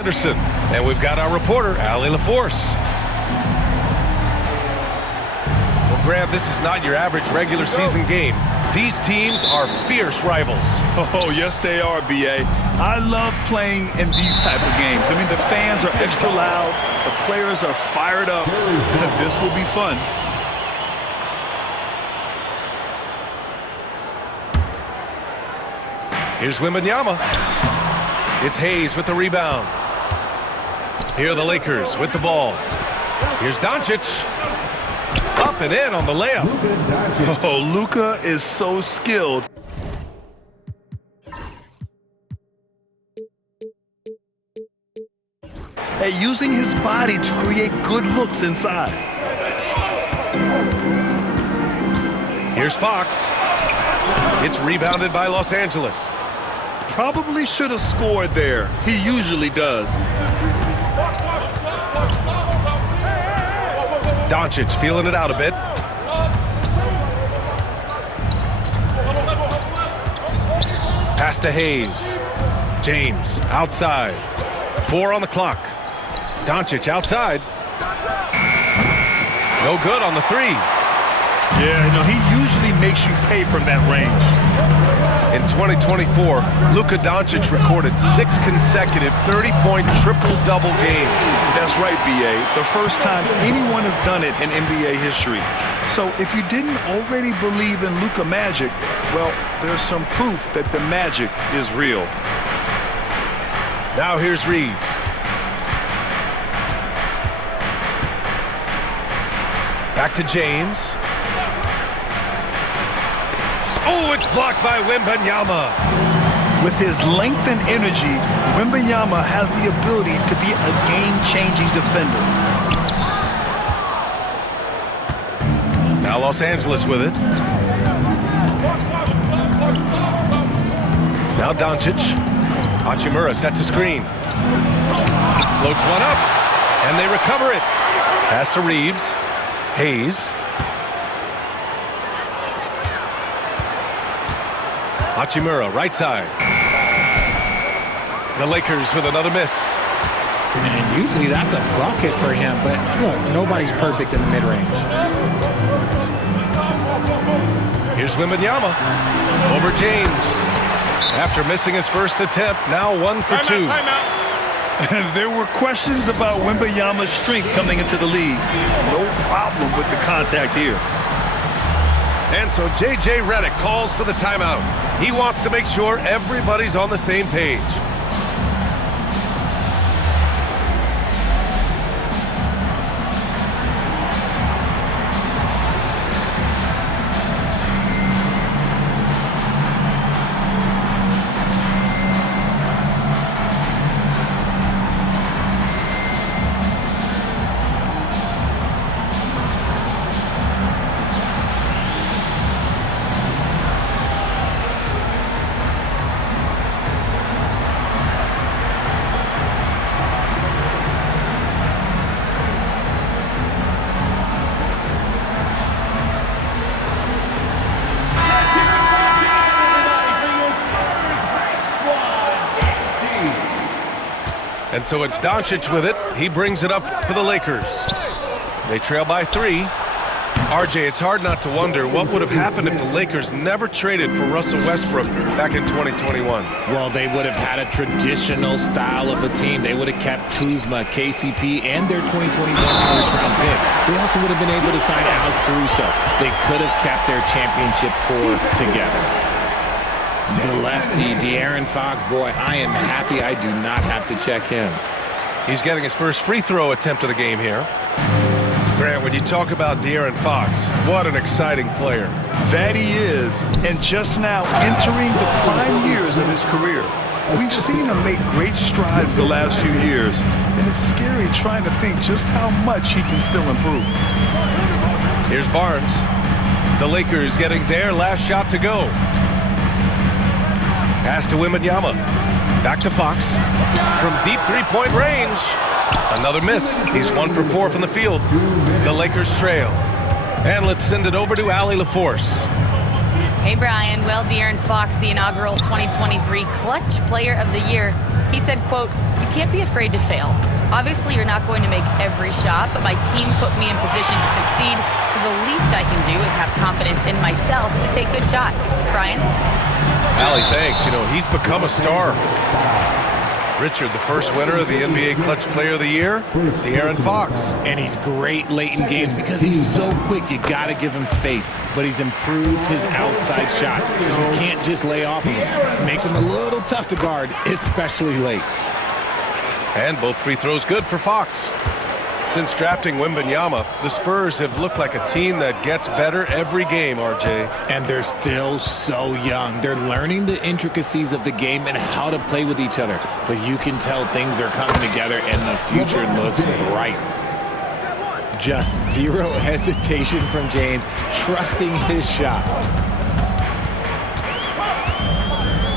Anderson. And we've got our reporter, Allie LaForce. Well, Grant, this is not your average regular season game. These teams are fierce rivals. Oh, yes, they are, B.A. I love playing in these type of games. I mean, the fans are extra loud. The players are fired up. This will be fun. Here's Wembanyama. It's Hayes with the rebound. Here are the Lakers with the ball. Here's Doncic. Up and in on the layup. Oh, Luka is so skilled. At using his body to create good looks inside. Here's Fox. It's rebounded by Los Angeles. Probably should have scored there. He usually does. Doncic feeling it out a bit. Pass to Hayes. James outside. 4 on the clock. Doncic outside. No good on the 3. Yeah, you know, he usually makes you pay from that range. In 2024, Luka Doncic recorded 6 consecutive 30-point triple-double games. That's right, B.A. The first time anyone has done it in NBA history. So if you didn't already believe in Luka magic, well, there's some proof that the magic is real. Now here's Reeves. Back to James. Oh, it's blocked by Wembanyama. With his length and energy, Wembanyama has the ability to be a game-changing defender. Now Los Angeles with it. Now Doncic. Hachimura sets a screen. Floats one up, and they recover it. Pass to Reeves. Hayes. Hachimura, right side. The Lakers with another miss. And usually that's a bucket for him, but look, nobody's perfect in the mid-range. Here's Wembanyama. Over James. After missing his first attempt, now 1 for 2. There were questions about Wembanyama's strength coming into the league. No problem with the contact here. And so J.J. Redick calls for the timeout. He wants to make sure everybody's on the same page. And so it's Doncic with it. He brings it up for the Lakers. They trail by 3. RJ, it's hard not to wonder what would have happened if the Lakers never traded for Russell Westbrook back in 2021. Well, they would have had a traditional style of a team. They would have kept Kuzma, KCP, and their 2021 first-round pick. They also would have been able to sign Alex Caruso. They could have kept their championship core together. The lefty, De'Aaron Fox, boy, I am happy I do not have to check him. He's getting his first free throw attempt of the game here. Grant, when you talk about De'Aaron Fox, what an exciting player. That he is, and just now entering the prime years of his career. We've seen him make great strides the last few years, and it's scary trying to think just how much he can still improve. Here's Barnes. The Lakers getting their last shot to go. Pass to Wembanyama. Back to Fox. From deep three-point range. Another miss. He's 1 for 4 from the field. The Lakers trail. And let's send it over to Allie LaForce. Hey, Brian. Well, De'Aaron Fox, the inaugural 2023 Clutch Player of the Year, he said, quote, "You can't be afraid to fail. Obviously, you're not going to make every shot, but my team puts me in position to succeed, so the least I can do is have confidence in myself to take good shots." Brian? Allie, thanks. You know, he's become a star. Richard, the first winner of the NBA Clutch Player of the Year, De'Aaron Fox. And he's great late in games because he's so quick. You got to give him space. But he's improved his outside shot, so you can't just lay off of him. Makes him a little tough to guard, especially late. And both free throws good for Fox. Since drafting Wembanyama, the Spurs have looked like a team that gets better every game, RJ. And they're still so young. They're learning the intricacies of the game and how to play with each other. But you can tell things are coming together and the future looks bright. Just zero hesitation from James, trusting his shot.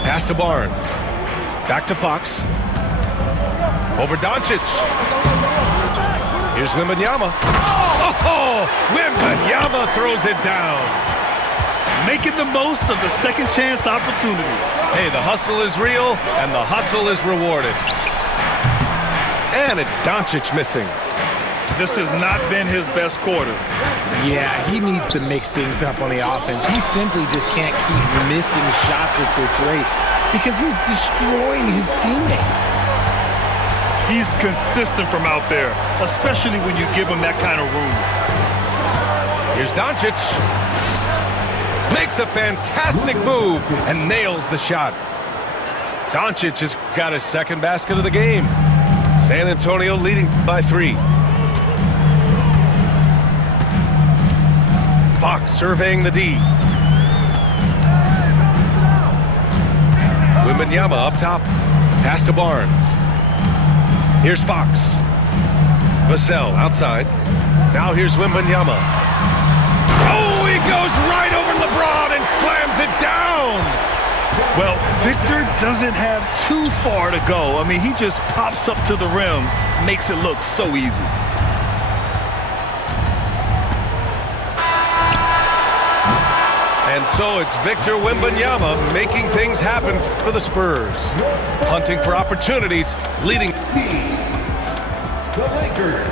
Pass to Barnes. Back to Fox. Over Doncic. Here's Wembanyama. Oh, Wembanyama throws it down. Making the most of the second chance opportunity. Hey, the hustle is real, and the hustle is rewarded. And it's Doncic missing. This has not been his best quarter. Yeah, he needs to mix things up on the offense. He simply just can't keep missing shots at this rate because he's destroying his teammates. He's consistent from out there, especially when you give him that kind of room. Here's Doncic. Makes a fantastic move and nails the shot. Doncic has got his second basket of the game. San Antonio leading by 3. Fox surveying the D. Wembanyama up top. Pass to Barnes. Here's Fox. Vassell outside. Now here's Wembanyama. Oh, he goes right over LeBron and slams it down. Well, Victor doesn't have too far to go. I mean, he just pops up to the rim, makes it look so easy. And so it's Victor Wembanyama making things happen for the Spurs. Hunting for opportunities, leading the Lakers.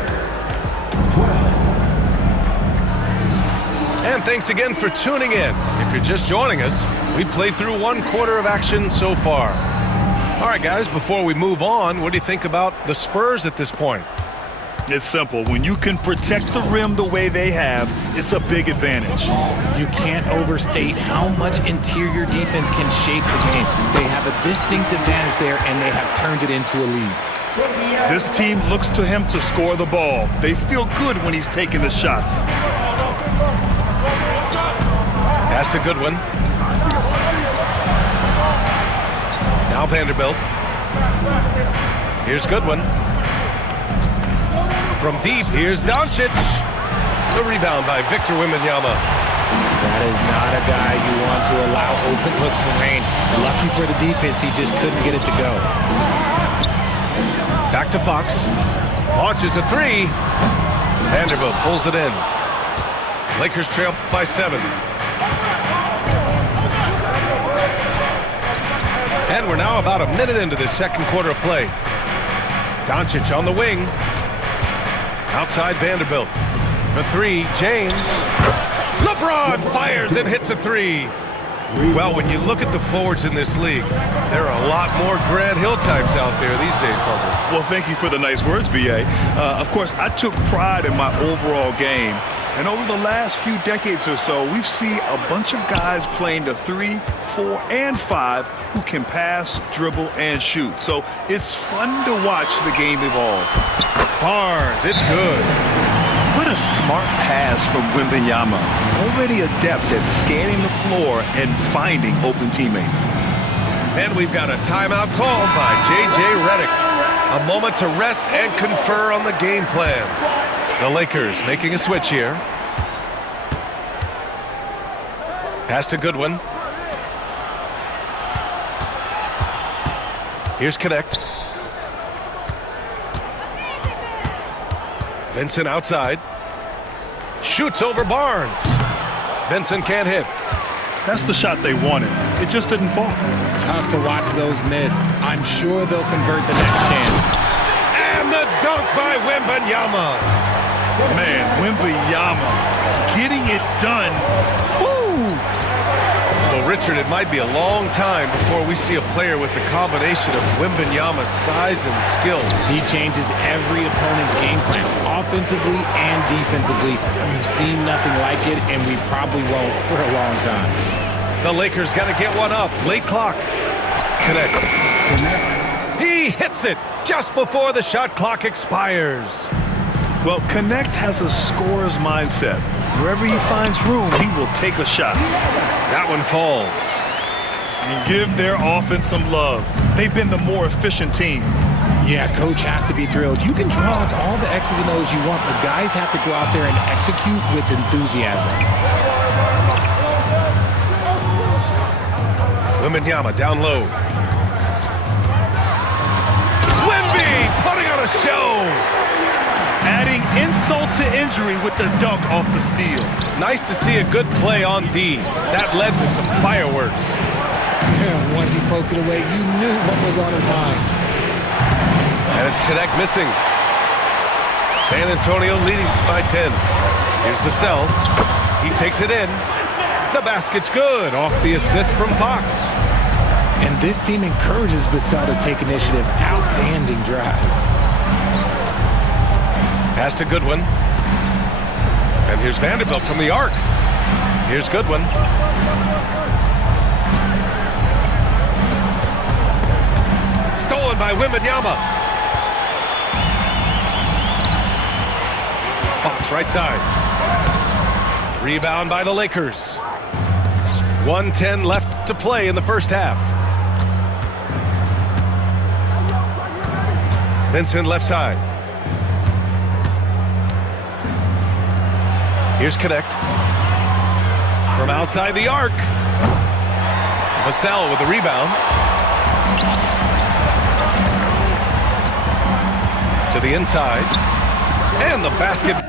And thanks again for tuning in. If you're just joining us, we played through 1 quarter of action so far. All right, guys, before we move on, what do you think about the Spurs at this point? It's simple. When you can protect the rim the way they have, it's a big advantage. You can't overstate how much interior defense can shape the game. They have a distinct advantage there, and they have turned it into a lead. This team looks to him to score the ball. They feel good when he's taking the shots. Pass to Goodwin. Now Vanderbilt. Here's Goodwin. From deep, here's Doncic. The rebound by Victor Wembanyama. That is not a guy you want to allow open looks from range. Lucky for the defense, he just couldn't get it to go. Back to Fox. Launches a 3. Vanderbilt pulls it in. Lakers trail by 7. And we're now about a minute into this second quarter of play. Doncic on the wing. Outside Vanderbilt. For 3, James. LeBron fires and hits a 3. Well, when you look at the forwards in this league, there are a lot more Grant Hill types out there these days, Parker. Well, thank you for the nice words, B.A. Of course, I took pride in my overall game. And over the last few decades or so, we've seen a bunch of guys playing the 3, 4, and 5 who can pass, dribble, and shoot. So it's fun to watch the game evolve. Barnes, it's good. What a smart pass from Wembanyama. Already adept at scanning the floor and finding open teammates. And we've got a timeout called by J.J. Redick. A moment to rest and confer on the game plan. The Lakers making a switch here. Pass to Goodwin. Here's Connect. Vincent outside. Shoots over Barnes. Vincent can't hit. That's the shot they wanted. It just didn't fall. Tough to watch those miss. I'm sure they'll convert the next chance. And the dunk by Wembanyama. Man, Wembanyama getting it done. Woo! Well, Richard, it might be a long time before we see a player with the combination of Wembanyama's size and skill. He changes every opponent's game plan, offensively and defensively. We've seen nothing like it, and we probably won't for a long time. The Lakers got to get one up. Late clock. Connect. He hits it just before the shot clock expires. Well, Connect has a scorer's mindset. Wherever he finds room, he will take a shot. That one falls. And give their offense some love. They've been the more efficient team. Yeah, coach has to be thrilled. You can draw up all the X's and O's you want, but guys have to go out there and execute with enthusiasm. Wembanyama down low. Wemby putting on a show. Adding insult to injury with the dunk off the steal. Nice to see a good play on D. That led to some fireworks. Yeah, once he poked it away, you knew what was on his mind. And it's Connect missing. San Antonio leading by 10. Here's Vassell. He takes it in. The basket's good off the assist from Fox. And this team encourages Vassell to take initiative. Outstanding drive. Pass to Goodwin. And here's Vanderbilt from the arc. Here's Goodwin. Stolen by Wembanyama. Fox right side. Rebound by the Lakers. 1:10 left to play in the first half. Vincent left side. Here's Connect. From outside the arc. Vassell with the rebound. To the inside. And the basket